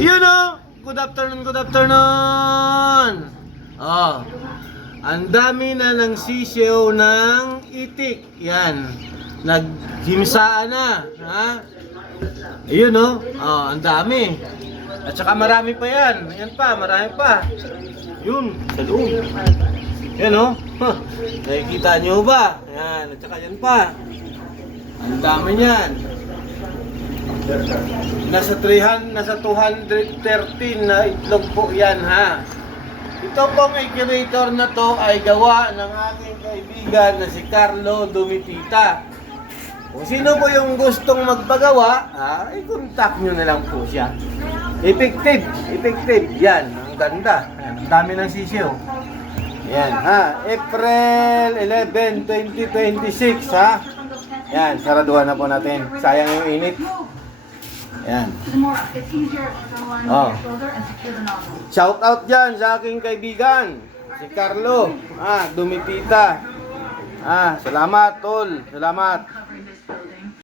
Ayun o! Good afternoon, good afternoon! Oh, ang dami na ng sisiyo ng itik. Yan. Naghimsaan na. Ha? Ayun o. Oh, ang dami. At saka marami pa yan. Yan pa, marami pa. Yun, sa loob. Yan o. Huh. Nakikita nyo ba? Yan, at saka yan pa. Ang dami niyan. Nasa 213 na itlog po yan, ha. Ito pong incubator na to ay gawa ng aking kaibigan na si Carlo Dumitita. Kung sino po yung gustong magpagawa, i-contact nyo na lang po siya. Effective, yan, ang ganda. Ayan, ang dami ng sisiyo. Yan, ha. April 11, 2026, ha. Yan, saraduhan na po natin. Sayang yung init. Yan. Oh. Shout out dyan sa aking kaibigan, si Carlo, Dumitita. Salamat, tol. Salamat.